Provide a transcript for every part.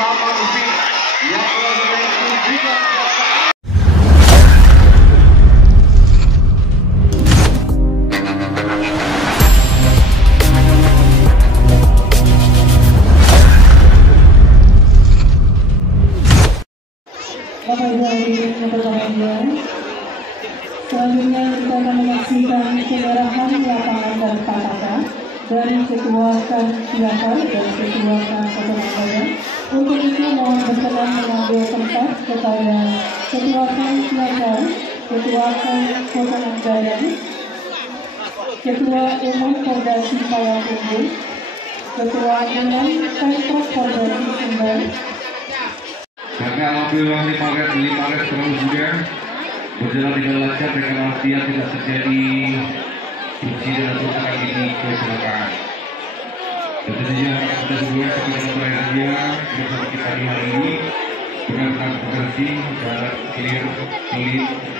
sama Luffy yang lagi main juga. Bapak Ibu hadirin yang berbahagia, selanjutnya kita akan menyaksikan penyerahan lapangan dan pataka dari Ketua Kansiakal dan Ketua Kansiakal. Untuk itu mohon berkenan mengambil tempat kepada Ketua Kansiakal, Ketua Kansiakal, Ketua Umum Perdasi Payakumbuh, Ketua Umum Pemprov Perdasi Sumber. Kakak mobil 5 res terus juga berjalan dengan lancar dengan artian tidak terjadi insiden atau tragedi kecelakaan. Tentunya kita semua kepada terakhirnya bersama kita di hari ini dengan transportasi dan clear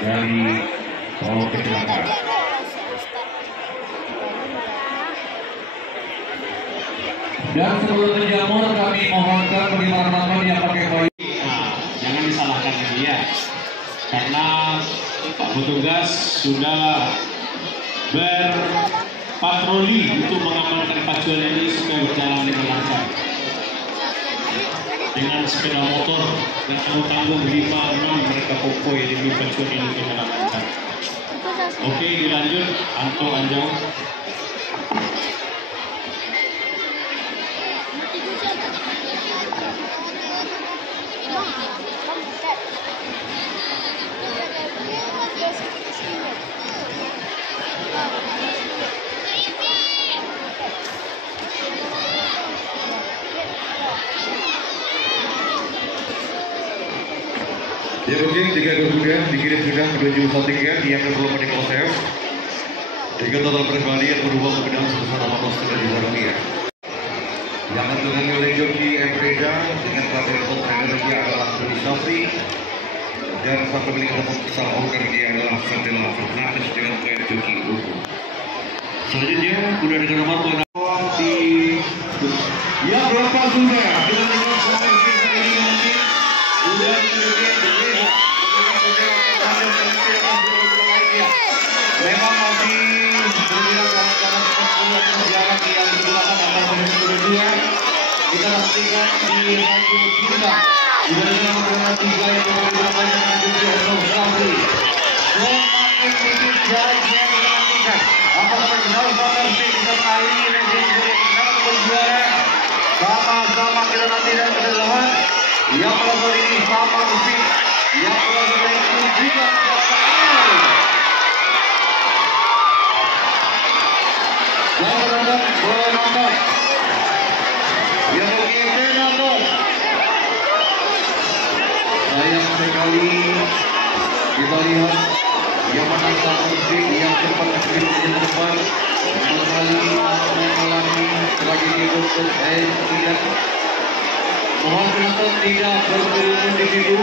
dari soal kecelakaan. Dan sebelum menjamur kami mohonkan perlindungan yang pakai kayu. Jangan disalahkan dia, karena Pak petugas sudah berpatroli untuk mengamankan pacuan ini supaya berjalan dengan lancar. Dengan sepeda motor dan tanggung 5-6 mereka konvoy demi pacuan ini dengan lancar. Oke, dilanjut Anto Anjau. Ya mungkin 3 sudah dikirim sudah menuju Salatiga yang belum di Kolosseum. Dengan total pribadi yang berubah kemudian sebesar 18 juta rupiah. Yang ditunggangi oleh joki Empreda dengan pelatihan energi adalah Suri Safri dan satu milik tempat besar energi adalah Sandela Fernandes dengan trade joki Ugo. Selanjutnya sudah dengan nomor tuan di ya berapa sudah dengan memang masih berjalan dalam perjalanan yang digunakan antara kedua. Kita pastikan di radio kita juga dengan nomor 3 yang digunakan dengan judul Safri. Semakin sedikit jaraknya yang dinantikan. Apakah benar Safri bisa kali ini menjadi juara? Sama-sama kita nanti dan kita lawan. Yang melakukan ini sama Luffy, yang melakukan ini juga Fernandes. Yang begitu nonton. Sayang sekali kita lihat yang menang sama Luffy yang cepat di depan kembali mengalami tragedi untuk tidak. Mohon penonton tidak berkerumun di situ.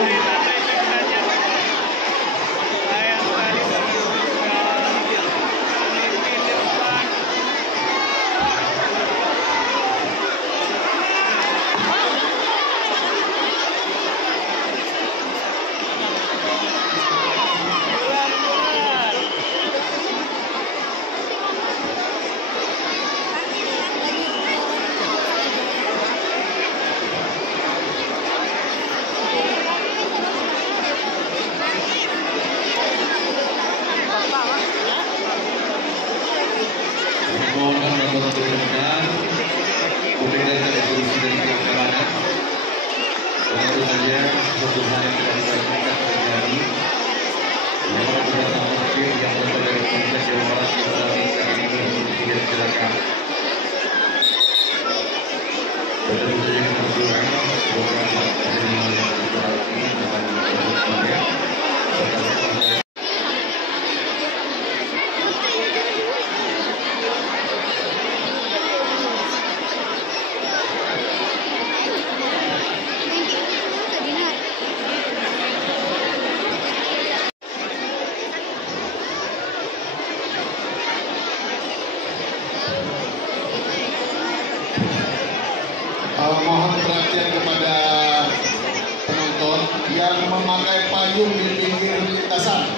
payung di pinggir lintasan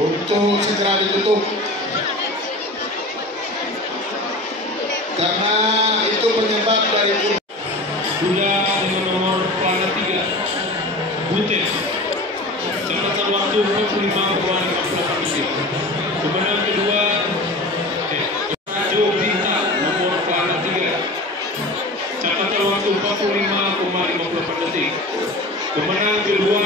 untuk segera ditutup karena itu penyebab dari Kuda dengan nomor pelana 3 Butet. Catatan waktu 45,58 detik. Kemenang kedua Jo Pinta nomor pelana 3. Catatan waktu 45,58 detik. Kemenang kedua